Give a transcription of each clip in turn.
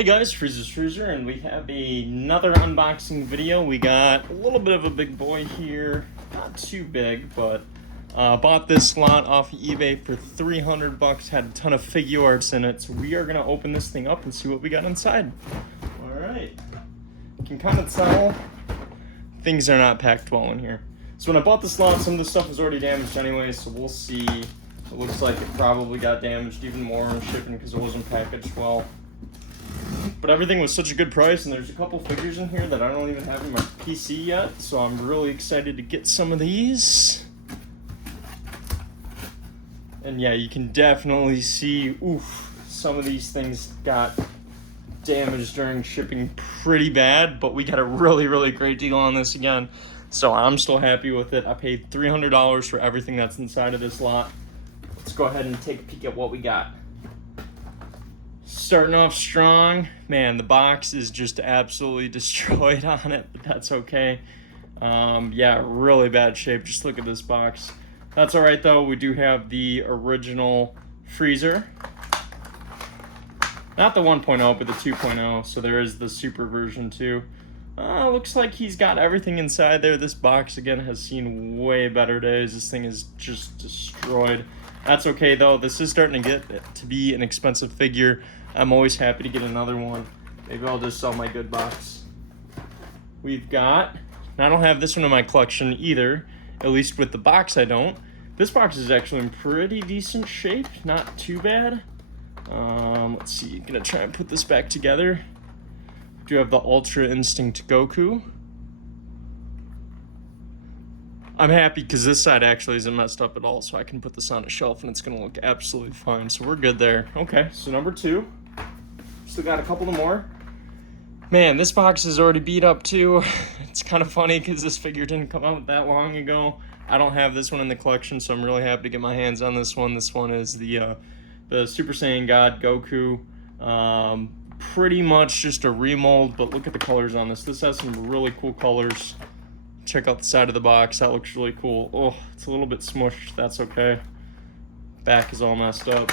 Hey guys, Frieza, and we have another unboxing video. We got a little bit of a big boy here, not too big, but bought this lot off of eBay for 300 bucks, had a ton of Figuarts in it, so we are gonna open this thing up and see what we got inside. All right, you can kind of tell things are not packed well in here. So when I bought this lot, some of the stuff was already damaged anyway, so we'll see. It looks like it probably got damaged even more in shipping because it wasn't packaged well. But everything was such a good price, and there's a couple figures in here that I don't even have in my PC yet, so I'm really excited to get some of these. And yeah, you can definitely see, some of these things got damaged during shipping pretty bad, but we got a really great deal on this again, so I'm still happy with it. I paid $300 for everything that's inside of this lot. Let's go ahead and take a peek at what we got. Starting off strong, man, the box is just absolutely destroyed on it, but that's okay. Yeah, really bad shape. Just look at this box. That's all right though. We do have the original Frieza. Not the 1.0, but the 2.0, so there is the super version too. Looks like he's got everything inside there. This box, again, has seen way better days. This thing is just destroyed. That's okay though. This is starting to get to be an expensive figure. I'm always happy to get another one. Maybe I'll just sell my good box. We've got, and I don't have this one in my collection either, at least with the box I don't. This box is actually in pretty decent shape, not too bad. Let's see, I'm gonna try and put this back together. We do have the Ultra Instinct Goku. I'm happy because this side actually isn't messed up at all, so I can put this on a shelf and it's gonna look absolutely fine. So we're good there. Okay, so number two. Still got a couple of more. Man, this box is already beat up too. It's kind of funny because this figure didn't come out that long ago. I don't have this one in the collection, so I'm really happy to get my hands on this one. This one is the Super Saiyan God Goku. Pretty much just a remold, but look at the colors on this. This has some really cool colors. Check out the side of the box. That looks really cool. Oh, it's a little bit smushed. That's okay. Back is all messed up.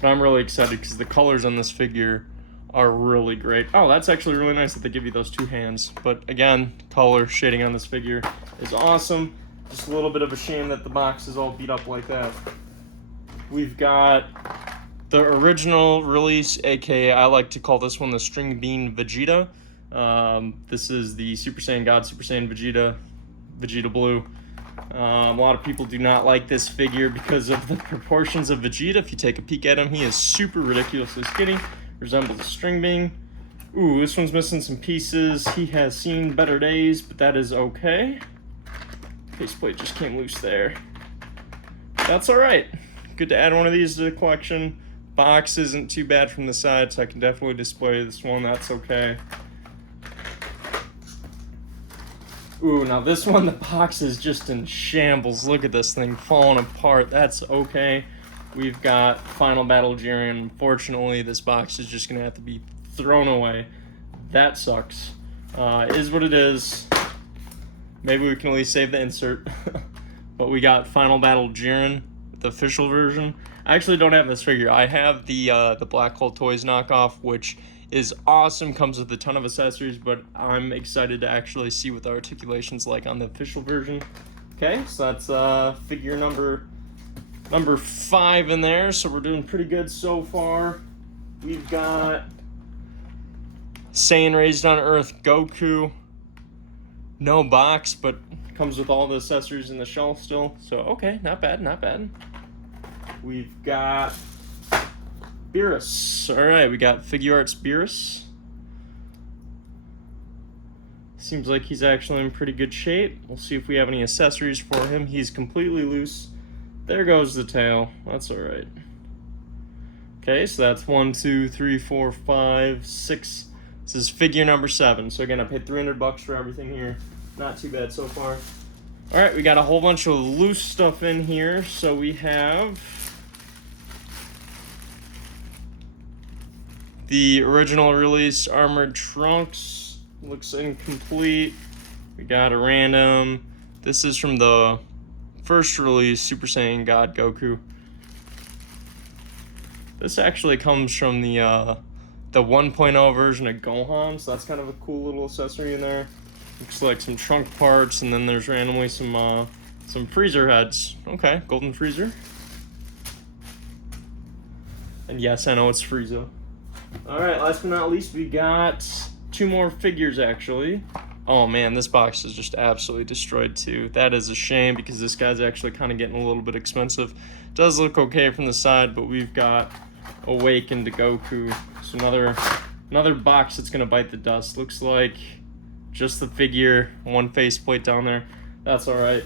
But I'm really excited because the colors on this figure are really great. Oh, that's actually really nice that they give you those two hands. But again, color shading on this figure is awesome. Just a little bit of a shame that the box is all beat up like that. We've got the original release, aka I like to call this one the String Bean Vegeta. This is the Super Saiyan God, Super Saiyan Vegeta Blue. A lot of people do not like this figure because of the proportions of Vegeta. If you take a peek at him, he is super ridiculously skinny. Resembles a string bean. Ooh, this one's missing some pieces. He has seen better days, but that is okay. Faceplate just came loose there. That's all right. Good to add one of these to the collection. Box isn't too bad from the side, so I can definitely display this one. That's okay. Ooh, now this one, the box is just in shambles. Look at this thing falling apart. That's okay. We've got Final Battle Jiren. Unfortunately, this box is just going to have to be thrown away. That sucks. Is what it is. Maybe we can at least save the insert. But we got Final Battle Jiren, the official version. I actually don't have this figure. I have the Black Hole Toys knockoff, which is awesome, comes with a ton of accessories, but I'm excited to actually see what the articulation's like on the official version. Okay, so that's figure number 5 in there, so we're doing pretty good so far. We've got Saiyan Raised on Earth Goku. No box, but comes with all the accessories in the shelf still, so okay, not bad, not bad. We've got Beerus. Alright, we got Figuarts Beerus. Seems like he's actually in pretty good shape. We'll see if we have any accessories for him. He's completely loose. There goes the tail. That's alright. Okay, so that's 1, 2, 3, 4, 5, 6. This is figure number 7. So again, I paid 300 bucks for everything here. Not too bad so far. Alright, we got a whole bunch of loose stuff in here. So we have the original release Armored Trunks. Looks incomplete. We got a random. This is from the first release Super Saiyan God Goku. This actually comes from the the 1.0 version of Gohan, so that's kind of a cool little accessory in there. Looks like some trunk parts, and then there's randomly some freezer heads. Okay, golden freezer. And yes, I know it's Frieza. Alright, last but not least, we got 2 more figures, actually. Oh man, this box is just absolutely destroyed too. That is a shame, because this guy's actually kind of getting a little bit expensive. Does look okay from the side, but we've got Awakened Goku. So another box that's gonna bite the dust. Looks like just the figure, 1 faceplate down there. That's alright.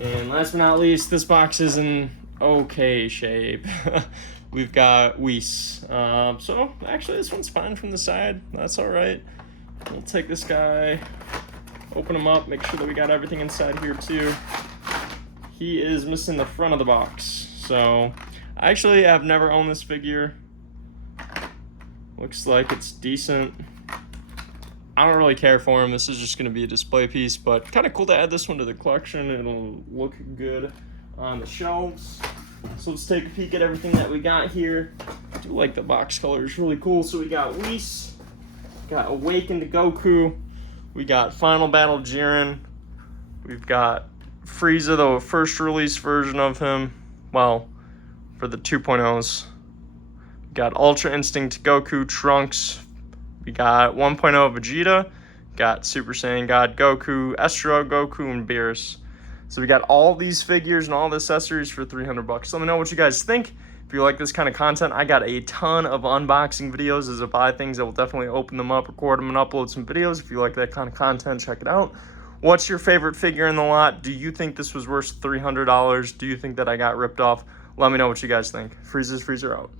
And last but not least, this box is in okay shape. We've got Whis. So actually this one's fine from the side. That's alright. We'll take this guy, open him up, make sure that we got everything inside here too. He is missing the front of the box. So actually I've never owned this figure. Looks like it's decent. I don't really care for him. This is just going to be a display piece, but kind of cool to add this one to the collection. It'll look good on the shelves. So let's take a peek at everything that we got here. I do like the box color. It's really cool. So we got Whis, got Awakened Goku, we got Final Battle Jiren, we've got Frieza, the first release version of him, well, for the 2.0s. We got Ultra Instinct Goku, Trunks. We got 1.0 Vegeta, got Super Saiyan God Goku, Estro Goku, and Beerus. So we got all these figures and all the accessories for $300. Let me know what you guys think. If you like this kind of content, I got a ton of unboxing videos as I buy things. I will definitely open them up, record them, and upload some videos. If you like that kind of content, check it out. What's your favorite figure in the lot? Do you think this was worth $300? Do you think that I got ripped off? Let me know what you guys think. Frieza's Freezer out.